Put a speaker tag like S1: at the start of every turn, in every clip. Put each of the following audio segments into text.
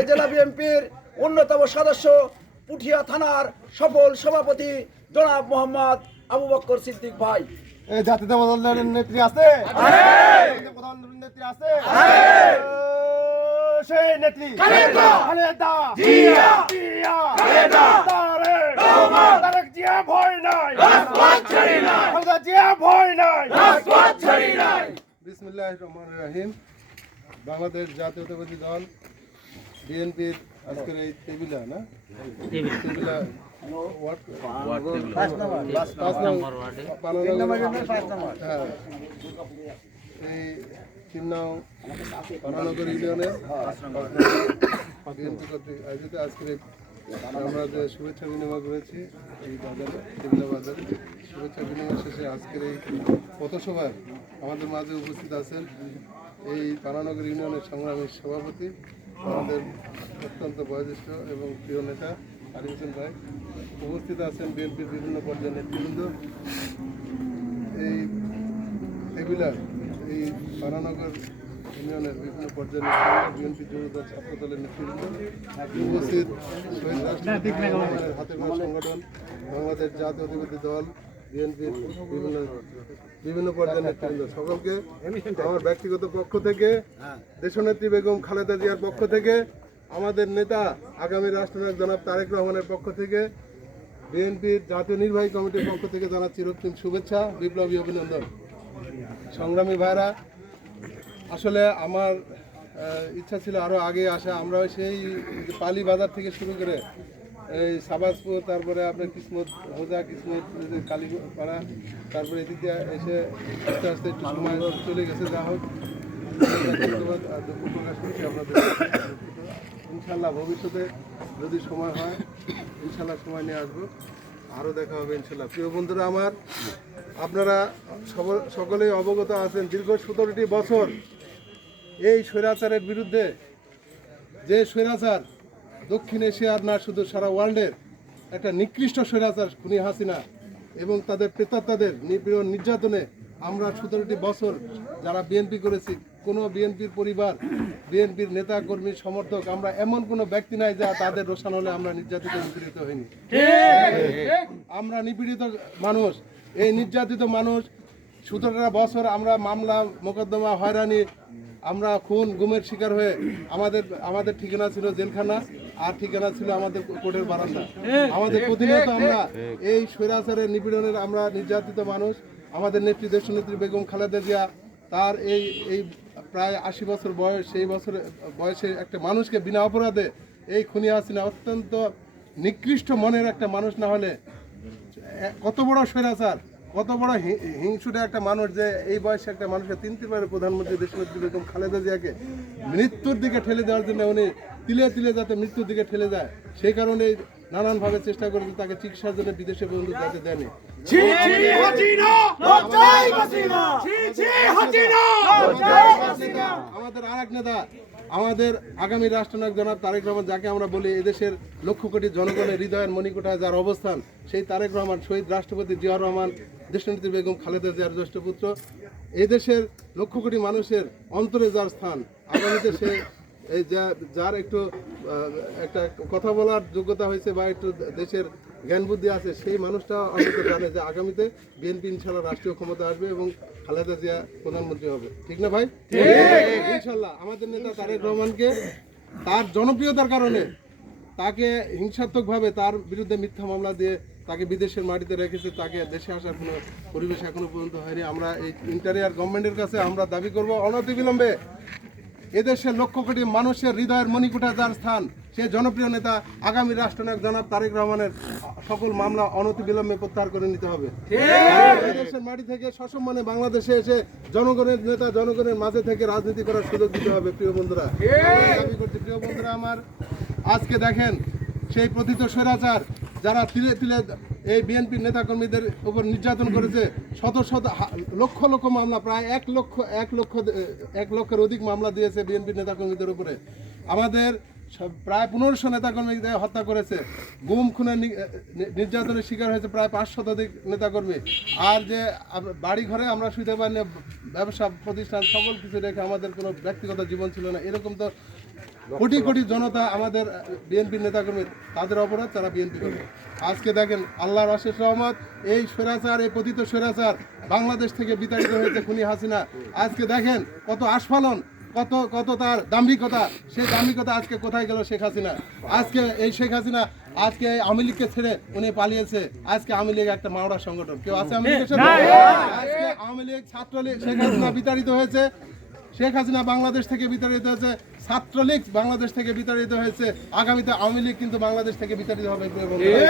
S1: রাজশাহী জেলা বিএনপির অন্যতম সদস্য পুঠিয়া থানার সফল সভাপতি জনাব মোহাম্মদ আবু বক্কর সিদ্দিক ভাই।
S2: জাতীয় দলের নেত্রী আছে? নেত্রী আছে? সেই নেত্রী। খালেদা। জিয়া। জিয়া। তারেক তারেক জিয়া ভয় নাই। খালেদা জিয়া ভয় নাই।
S3: বিসমুল্লাহ রহমান রাহিম। বাংলাদেশ জাতীয়তাবাদী দল বিএনপির আজকের এই টেবিলা না? টেবিলা। হ্যাঁ। এই চিন্নাও পানানগর ইউনিয়নের বিএনপি কর্তৃক আয়োজিত আজকের এই আমরা যে শুভেচ্ছা বিনিময় করেছি এই বাজারে টেবিলা বাজারে শুভেচ্ছা বিনিময় শেষে আজকের এই পথসভায় আমাদের মাঝে উপস্থিত আছেন এই পানানগর ইউনিয়নের সংগ্রামী সভাপতি আমাদের অত্যন্ত বয়োজ্যেষ্ঠ এবং প্রিয় নেতা আরিফ হোসেন ভাই, উপস্থিত আছেন বিএনপির বিভিন্ন পর্যায়ের নেতৃবৃন্দ। এই টেবিলার, এই পানানগর ইউনিয়নের বিভিন্ন পর্যায়ের নেতৃবৃন্দ, বিএনপি যুবদল ছাত্র দলের নেতৃবৃন্দ, উপস্থিত হাতের সংগঠন, বাংলাদেশ জাতীয়তাবাদী দল বিএনপির বিভিন্ন বিভিন্ন পর্যায়ের নেতৃবৃন্দ। সকলকে আমার ব্যক্তিগত পক্ষ থেকে, দেশনেত্রী বেগম খালেদা জিয়ার পক্ষ থেকে, আমাদের নেতা, আগামী রাষ্ট্রনায়ক জনাব তারেক রহমানের পক্ষ থেকে, বিএনপির জাতীয় নির্বাহী কমিটির পক্ষ থেকে জানাচ্ছি রক্তিম শুভেচ্ছা, বিপ্লবী অভিনন্দন। সংগ্রামী ভাইরা, আসলে আমার ইচ্ছা ছিল আরও আগে আসা। আমরা সেই পালি বাজার থেকে শুরু করে এই সাবাজপুর তারপরে আপনার কিসমত হোজা কিসমত কালীপাড়া, তারপরে এদিকে এসে আস্তে আস্তে একটু সময় চলে গেছে, যা হোক। ধন্যবাদ দুঃখ প্রকাশ করছি আপনাদের। ইনশাল্লাহ ভবিষ্যতে যদি সময় হয়, ইনশাল্লাহ সময় নিয়ে আসব। আরও দেখা হবে ইনশাল্লাহ। প্রিয় বন্ধুরা আমার, আপনারা সকলেই অবগত আছেন, দীর্ঘ সতেরোটি বছর এই স্বৈরাচারের বিরুদ্ধে যে স্বৈরাচার দক্ষিণ এশিয়ার না, শুধু সারা ওয়ার্ল্ডের একটা নিকৃষ্ট স্বৈরাচার খুনি হাসিনা এবং তাদের প্রেতাত্মাদের নিপীড়ন নির্যাতনে আমরা সতেরোটি বছর যারা বিএনপি করেছি, কোনো বিএনপির পরিবার, বিএনপির নেতা কর্মী সমর্থক, আমরা এমন কোনো ব্যক্তি নাই যা তাদের রোশান হলে আমরা নির্যাতিত, নিপীড়িত হইনি। আমরা নিপীড়িত মানুষ। এই নির্যাতিত মানুষ সতেরোটা বছর আমরা মামলা, মোকদ্দমা, হয়রানি আমরা খুন, গুমের শিকার হয়ে আমাদের আমাদের ঠিকানা ছিল জেলখানা, আর ঠিকানা ছিল আমাদের কোর্টের বারান্দা আমাদের প্রতিনিয়ত আমরা এই স্বৈরাচারের নিপীড়নের আমরা নির্যাতিত মানুষ, আমাদের নেত্রী দেশনেত্রী বেগম খালেদা জিয়া, তার এই এই প্রায় আশি বছর বয়স, সেই বছর বয়সে একটা মানুষকে বিনা অপরাধে এই খুনি হাসিনা অত্যন্ত নিকৃষ্ট মনের একটা মানুষ না হলে কত বড় স্বৈরাচার? কত বড় হিংসুটে একটা মানুষ যে এই বয়সে একটা মানুষের তিন তিনবারের প্রধানমন্ত্রী দেশনেত্রী বেগম খালেদা জিয়াকে মৃত্যুর দিকে ঠেলে দেওয়ার জন্য উনি তিলে তিলে যাতে মৃত্যুর দিকে ঠেলে যায়, সেই কারণে নানানভাবে চেষ্টা করেছে তাকে চিকিৎসার জন্য বিদেশে বন্ধু যাতে দেয়নি। আমাদের আর এক নেতা আমাদের আগামী রাষ্ট্রনায়ক জনাব তারেক রহমান যাকে আমরা বলি এদেশের লক্ষ কোটি জনগণের হৃদয়ের মণিকোটায় যার অবস্থান সেই তারেক রহমান শহীদ রাষ্ট্রপতি জিয়াউর রহমান দেশনেত্রী বেগম খালেদা জিয়ার জ্যেষ্ঠ পুত্র এদেশের লক্ষ কোটি মানুষের অন্তরে যার স্থান আগামীতে সে এই যা- যার একটু একটা কথা বলার যোগ্যতা হয়েছে বা একটু দেশের জ্ঞান বুদ্ধি আছে সেই মানুষটা অন্তত জানে যে আগামীতে বিএনপি ইনশাল্লাহ রাষ্ট্রীয় ক্ষমতা আসবে এবং খালেদা জিয়া প্রধানমন্ত্রী হবে। ঠিক না ভাই? ইনশাল্লাহ আমাদের নেতা তারেক রহমানকে তার জনপ্রিয়তার কারণে তাকে হিংসাত্মকভাবে তার বিরুদ্ধে মিথ্যা মামলা দিয়ে তাকে বিদেশের মাটিতে রেখেছে তাকে দেশে আসার কোনো পরিবেশ এখনও পর্যন্ত হয়নি। আমরা এই ইন্টারিয়ার গভর্নমেন্টের কাছে আমরা দাবি করব অনতিবিলম্বে। এদেশের লক্ষ কোটি মানুষের হৃদয়ের মণিকুটা যার স্থান সে জনপ্রিয় নেতা আগামী রাষ্ট্রনায়ক জনাব তারেক রহমানের সকল মামলা অনতিবিলম্বে প্রত্যাহার করে নিতে হবে। দেশের মাটি থেকে সসম্মানে বাংলাদেশে এসে জনগণের নেতা জনগণের মাঝে থেকে রাজনীতি করার সুযোগ দিতে হবে প্রিয় বন্ধুরা। দাবি করছি প্রিয় বন্ধুরা আমার আজকে দেখেন সেই প্রথিত স্বৈরাচার যারা তিলে তিলে এই বিএনপির নেতাকর্মীদের উপর নির্যাতন করেছে, শত শত লক্ষ লক্ষ মামলা, প্রায় এক লক্ষ এক লক্ষ, এক লক্ষের অধিক মামলা দিয়েছে বিএনপির নেতাকর্মীদের উপরে। আমাদের প্রায় পনেরোশো নেতাকর্মীদের হত্যা করেছে। গুম, খুনের নি- নি- নির্যাতনের শিকার হয়েছে প্রায় পাঁচ শতাধিক নেতাকর্মী। আর যে বাড়ি ঘরে আমরা পারি ব্যবসা, প্রতিষ্ঠান, সকল কিছু রেখে আমাদের কোনো ব্যক্তিগত জীবন ছিল না। এরকম তো কোটি কোটি জনতা আমাদের বিএনপি নেতাকর্মী তাদের অপরাধ তারা বিএনপি করবে আজকে দেখেন আল্লাহর অশেষ রহমত এই স্বৈরাচার এই পতিত স্বৈরাচার বাংলাদেশ থেকে বিতাড়িত হয়েছে খুনি হাসিনা। আজকে দেখেন কত আস্ফালন কত কত তার দাম্ভিকতা সেই দাম্ভিকতা আজকে কোথায় গেল শেখ হাসিনা? আজকে এই শেখ হাসিনা আজকে আওয়ামী লীগকে ছেড়ে উনি পালিয়েছে। আজকে আওয়ামী লীগ একটা মাওড়া সংগঠন। কেউ আছে আওয়ামী লীগের সাথে? আজকে আওয়ামী লীগ ছাত্রলীগ শেখ হাসিনা বিতাড়িত হয়েছে। শেখ হাসিনা বাংলাদেশ থেকে বিতাড়িত হয়েছে ছাত্রলীগ বাংলাদেশ থেকে বিতাড়িত হয়েছে। আগামীতে আওয়ামী লীগ কিন্তু বাংলাদেশ থেকে বিতাড়িত হবে প্রিয় বন্ধুরা।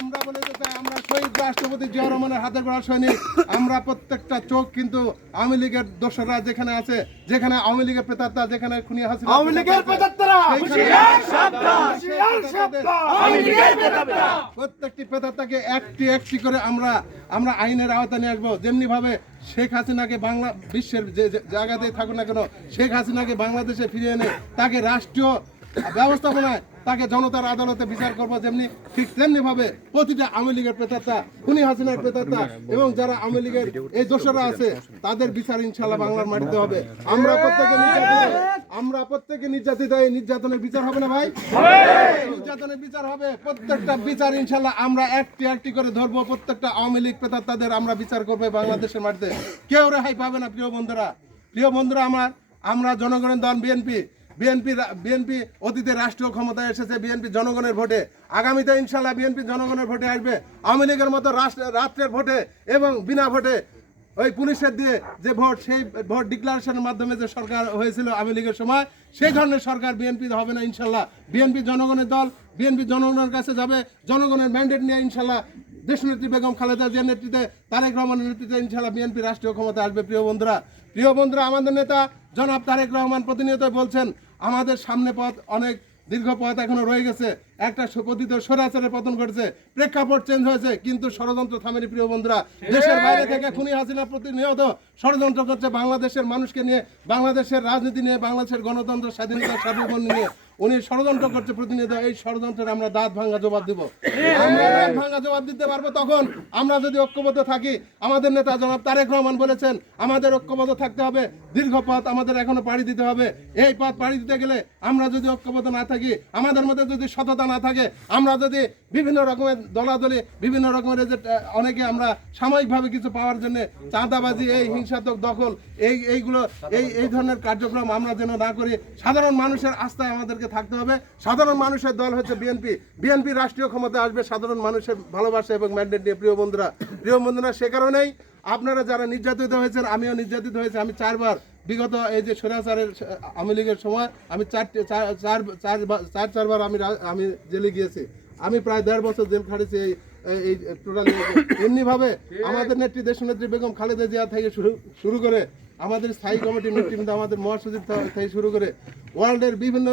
S3: আমরা বলে দিতে চাই আমরা শহীদ রাষ্ট্রপতি জিয়া রহমানের হাতে গড়া সৈনিক আমরা প্রত্যেকটা চোখ কিন্তু আওয়ামী লীগের দোষরা যেখানে আছে যেখানে আওয়ামী লীগের প্রেতাত্মা যেখানে খুনি হাসিনা
S2: আওয়ামী লীগের পেতাত্তারা
S3: প্রত্যেকটি পেতাত্তাকে একটি একটি করে আমরা আমরা আইনের আওতায় নিয়ে আসব যেমনি ভাবে শেখ হাসিনাকে বাংলা বিশ্বের যে যে জায়গাতেই থাকুক না কেন শেখ হাসিনাকে বাংলাদেশে ফিরিয়ে এনে তাকে রাষ্ট্রীয় ব্যবস্থাপনায় তাকে জনতার আদালতে বিচার করব যেমনি, ঠিক তেমনি ভাবে প্রতিটা আওয়ামী লীগের প্রেতাত্তা খুনি হাসিনার প্রেতাত্তা এবং যারা আওয়ামী লীগের এই দোষরা আছে, তাদের বিচার ইনশাল্লাহ বাংলার মাটিতে হবে। আমরা প্রত্যেকে আমরা প্রত্যেকে নির্যাতিত এই নির্যাতনের বিচার হবে না ভাই? নির্যাতনের বিচার হবে, প্রত্যেকটা বিচার ইনশাল্লাহ আমরা একটি একটি করে ধরবো, প্রত্যেকটা আওয়ামী লীগ প্রেতাত্তাদের আমরা বিচার করব বাংলাদেশের মাটিতে। কেউ রেহাই পাবে না, প্রিয় বন্ধুরা। প্রিয় বন্ধুরা আমার, আমরা জনগণের দল, বিএনপি বিএনপি বিএনপি অতীতে রাষ্ট্রীয় ক্ষমতায় এসেছে, বিএনপি জনগণের ভোটে। আগামীতে ইনশাল্লাহ বিএনপি জনগণের ভোটে আসবে। আওয়ামী লীগের মতো রাষ্ট্রের ভোটে এবং বিনা ভোটে ওই পুলিশের দিয়ে যে ভোট, সেই ভোট ডিক্লারেশনের মাধ্যমে যে সরকার হয়েছিল আওয়ামী লীগের সময়, সেই ধরনের সরকার বিএনপি হবে না ইনশাল্লাহ বিএনপি জনগণের দল, বিএনপি জনগণের কাছে যাবে। জনগণের ম্যান্ডেট নিয়ে ইনশাল্লাহ দেশনেত্রী বেগম খালেদা জিয়ার নেতৃত্বে, তারেক রহমানের নেতৃত্বে ইনশাল্লাহ বিএনপি রাষ্ট্রীয় ক্ষমতা আসবে। প্রিয় বন্ধুরা প্রিয় বন্ধুরা আমাদের নেতা জনাব তারেক রহমান প্রতিনিয়ত বলছেন আমাদের সামনে পথ অনেক দীর্ঘ পথ এখনও রয়ে গেছে। একটা সুপতিত সরাচারের পতন ঘটেছে প্রেক্ষাপট চেঞ্জ হয়েছে কিন্তু ষড়যন্ত্র থামেনি প্রিয় বন্ধুরা। দেশের বাইরে থেকে খুনি হাসিনা প্রতিনিয়ত ষড়যন্ত্র করছে বাংলাদেশের মানুষকে নিয়ে বাংলাদেশের রাজনীতি নিয়ে বাংলাদেশের গণতন্ত্র স্বাধীনতা সার্বভৌম নিয়ে। উনি ষড়যন্ত্র করছে প্রতিনিয়ত এই ষড়যন্ত্রের আমরা দাঁত ভাঙা জবাব দিব। আমরা দাঁত ভাঙা জবাব দিতে পারব তখন। আমরা যদি ঐক্যবদ্ধ থাকি আমাদের নেতা জনাব তারেক রহমান বলেছেন আমাদের ঐক্যবদ্ধ থাকতে হবে। দীর্ঘ পথ আমাদের এখনও পাড়ি দিতে হবে। এই পথ পাড়ি দিতে গেলে আমরা যদি ঐক্যবদ্ধ না থাকি আমাদের মধ্যে যদি সততা না থাকে আমরা যদি বিভিন্ন রকমের দলাদলি, বিভিন্ন রকমের যে অনেকে আমরা সাময়িকভাবে কিছু পাওয়ার জন্য চাঁদাবাজি, এই হিংসাত্মক দখল, এই, এইগুলো, এই এই ধরনের কার্যক্রম আমরা যেন না করি। সাধারণ মানুষের আস্থায় আমাদেরকে থাকতে হবে। সাধারণ মানুষের দল হচ্ছে বিএনপি বিএনপি রাষ্ট্রীয় ক্ষমতা আসবে, সাধারণ মানুষের ভালোবাসা এবং ম্যান্ডেট নিয়ে প্রিয় বন্ধুরা। প্রিয় বন্ধুরা, সে কারণেই আপনারা যারা নির্যাতিত হয়েছেন, আমিও নির্যাতিত হয়েছি। আমি চারবার, বিগত এই যে স্বৈরাচারের আওয়ামী লীগের সময়, আমি চার, চার- চার চারবার আমি আমি জেলে গিয়েছি। আমি প্রায় দেড় বছর জেল খাটেছি, এই এই টোটাল এমনিভাবে আমাদের নেত্রী, দেশনেত্রী বেগম খালেদা জিয়া থেকে শুরু করে আমাদের স্থায়ী কমিটির নেতৃবৃন্দ, আমাদের মহাসচিব থেকে শুরু করে ওয়ার্ল্ডের বিভিন্ন,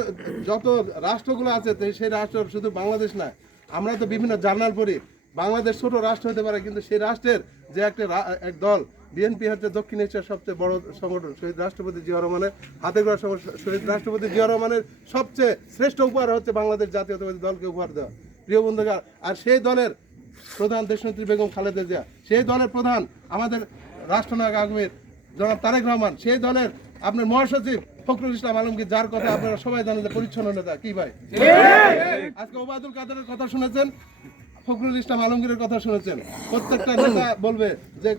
S3: যত রাষ্ট্রগুলো আছে সেই রাষ্ট্র শুধু বাংলাদেশ না আমরা তো বিভিন্ন জার্নাল পড়ি। বাংলাদেশ ছোট রাষ্ট্র হতে পারে, কিন্তু সেই রাষ্ট্রের যে একটা এক দল, বিএনপি হচ্ছে দক্ষিণ এশিয়ার সবচেয়ে বড় সংগঠন, শহীদ রাষ্ট্রপতি জিয়া রহমানের হাতে গড়া শহীদ রাষ্ট্রপতি জিয়া রহমানের সবচেয়ে শ্রেষ্ঠ উপহার হচ্ছে বাংলাদেশ জাতীয়তাবাদী দলকে উপহার দেওয়া। প্রিয় বন্ধুগণ, আর সেই দলের প্রধান দেশনেত্রী বেগম খালেদা জিয়া, সেই দলের প্রধান আমাদের রাষ্ট্রনায়ক আহমেদ জনাব তারেক রহমান, সেই দলের আপনার মহাসচিব ফখরুল ইসলাম আলমগীর, যার কথা আপনারা সবাই জানেন যে পরিচ্ছন্ন নেতা, কি ভাই? আজকে ওবায়দুল কাদেরের কথা শুনেছেন, ফখরুল ইসলাম আলমগীরের কথা শুনেছেন। প্রত্যেকটা নেতা বলবে যে,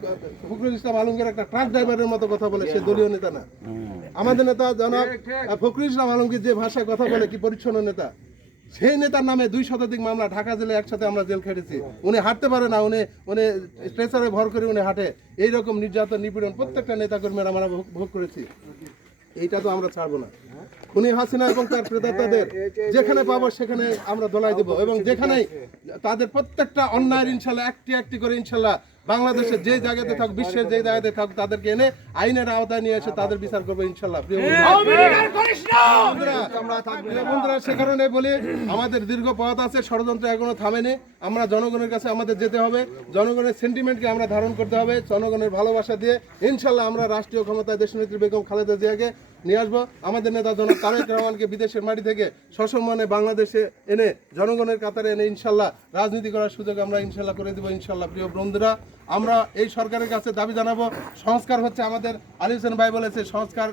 S3: ফখরুল ইসলাম আলমগীর একটা ট্রাক ড্রাইভারের মতো কথা বলে, সে দলীয় নেতা না। আমাদের নেতা জনাব, ফখরুল ইসলাম আলমগীর যে ভাষায় কথা বলে, কি পরিচ্ছন্ন নেতা? সেই নেতার নামে দুই শতাধিক মামলা, ঢাকা জেলে একসাথে আমরা জেল খেটেছি। উনি হাঁটতে পারে না, উনি উনি স্ট্রেচারে ভর করে উনি হাঁটে। এইরকম নির্যাতন, নিপীড়ন প্রত্যেকটা নেতা কর্মীরা আমরা ভোগ করেছি। এইটা তো আমরা ছাড়বো না। খুনি হাসিনা এবং তার প্রেতাত্মাদের যেখানে পাবো সেখানে আমরা দোলাই দেব। এবং যেখানেই তাদের প্রত্যেকটা অন্যায়ের ইনশাল্লাহ একটি একটি করে ইনশাল্লাহ বাংলাদেশের যে জায়গাতে থাক বিশ্বের যে জায়গাতে থাক তাদেরকে এনে আইনের আওতায় নিয়ে এসে তাদের বিচার করব ইনশাল্লাহ। বন্ধুরা সে কারণে বলি আমাদের দীর্ঘ পথ আছে ষড়যন্ত্র এখনও থামেনি। আমরা জনগণের কাছে আমাদের যেতে হবে। জনগণের সেন্টিমেন্টকে আমরা ধারণ করতে হবে। জনগণের ভালোবাসা দিয়ে ইনশাল্লাহ আমরা রাষ্ট্রীয় ক্ষমতায় দেশনেত্রী বেগম খালেদা জিয়াকে নিয়ে আসব। আমাদের নেতা জনক তারেক রহমানকে বিদেশের মাটি থেকে সসম্মানে বাংলাদেশে এনে, জনগণের কাতারে এনে ইনশাল্লাহ রাজনীতি করার সুযোগ আমরা ইনশাল্লাহ করে দেবো ইনশাল্লাহ, প্রিয় বন্ধুরা। আমরা এই সরকারের কাছে দাবি জানাব, সংস্কার হচ্ছে আমাদের আলী হোসেন ভাই বলেছে, সংস্কার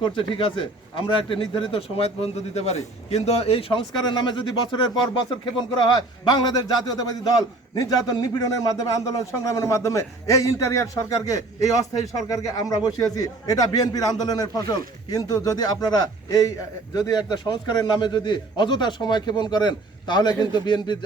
S3: করছে, ঠিক আছে। আমরা একটা নির্ধারিত সময় পর্যন্ত দিতে পারি। কিন্তু এই সংস্কারের নামে যদি বছরের পর বছর ক্ষেপণ করা হয়, বাংলাদেশ জাতীয়তাবাদী দল নির্যাতন নিপীড়নের মাধ্যমে, আন্দোলন সংগ্রামের মাধ্যমে এই ইন্টারিয়ার সরকারকে, এই অস্থায়ী সরকারকে আমরা বসিয়েছি। এটা বিএনপির আন্দোলনের ফসল। কিন্তু যদি আপনারা এই, যদি একটা সংস্কারের নামে যদি অযথা সময় ক্ষেপণ করেন তাহলে কিন্তু বিএনপির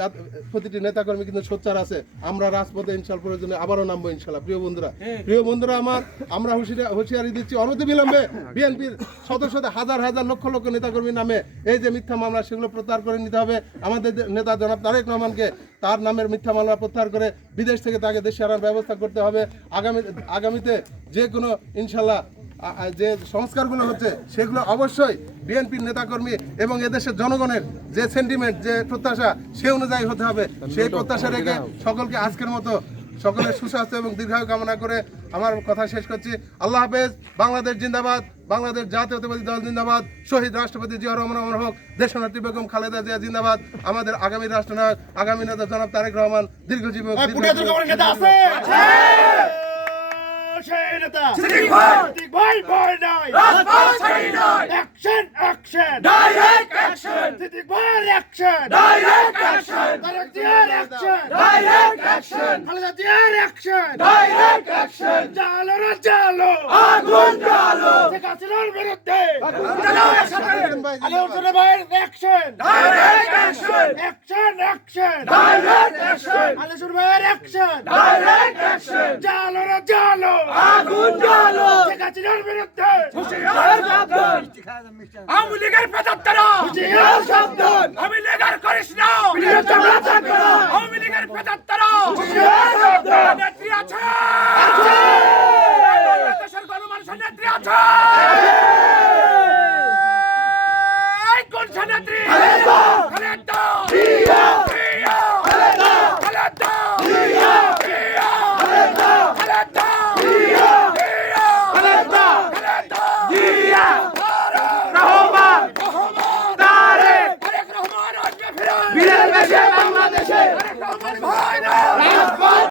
S3: প্রতিটি নেতাকর্মী কিন্তু সোচ্চার আছে। আমরা রাজপথে ইনশাল প্রয়োজনে আবারও নামবো ইনশাল্লাহ। প্রিয় বন্ধুরা প্রিয় বন্ধুরা আমার আমরা হুঁশিয়ারি হুঁশিয়ারি দিচ্ছি অনতি বিলম্বে বিএনপির সদস্যদের হাজার হাজার লক্ষ লক্ষ নেতাকর্মীর নামে এই যে মিথ্যা মামলা সেগুলো প্রত্যাহার করে নিতে হবে। আমাদের নেতা জনাব তারেক রহমানকে তার নামের মিথ্যা মামলা প্রত্যাহার করে বিদেশ থেকে তাকে দেশে আনার ব্যবস্থা করতে হবে। আগামী আগামীতে যে কোনো ইনশাল্লাহ যে সংস্কারগুলো হচ্ছে সেগুলো অবশ্যই বিএনপির নেতাকর্মী এবং এদেশের জনগণের যে সেন্টিমেন্ট যে প্রত্যাশা সে অনুযায়ী হতে হবে। সেই প্রত্যাশা রেখে সকলকে আজকের মতো সকলের সুস্বাস্থ্য এবং দীর্ঘায়ু কামনা করে আমার কথা শেষ করছি। আল্লাহ হাফেজ। বাংলাদেশ জিন্দাবাদ। বাংলাদেশ জাতীয়তাবাদী দল জিন্দাবাদ। শহীদ রাষ্ট্রপতি জিয়া রহমান অমর হোক। দেশনেত্রী বেগম খালেদা জিয়া জিন্দাবাদ। আমাদের আগামী রাষ্ট্রনায়ক আগামী নেতা জনাব তারেক রহমান দীর্ঘজীবী
S2: সেই নেতা। সিদ্দিক ভাই। ভয় নাই। Action action direct action Siddique ভাই অ্যাকশন ডাইরেক্ট অ্যাকশন তারেক জিয়ার অ্যাকশন ডাইরেক্ট অ্যাকশন খালেদা জিয়ার অ্যাকশন ডাইরেক্ট অ্যাকশন জালো রে জালো। আগুন জালো শেখ হাসিনার বিরুদ্ধে। আলী হোসেন ভাইয়ের action direct action action action direct action Ali Hossain ভাইয়ের অ্যাকশন ডাইরেক্ট রে জালো! আগুন জালো! শেখ হাসিনার বিরুদ্ধে!
S4: আওয়ামী লীগের পেতাত্তারা
S2: সাবধান!
S4: আওয়ামী লীগের করিস না!
S2: বিলের চামড়া থাকবে না!
S4: আওয়ামী লীগের পেতাত্তারা নেত্রী আছে! বাংলাদেশের গণমানুষের নেত্রী আছে!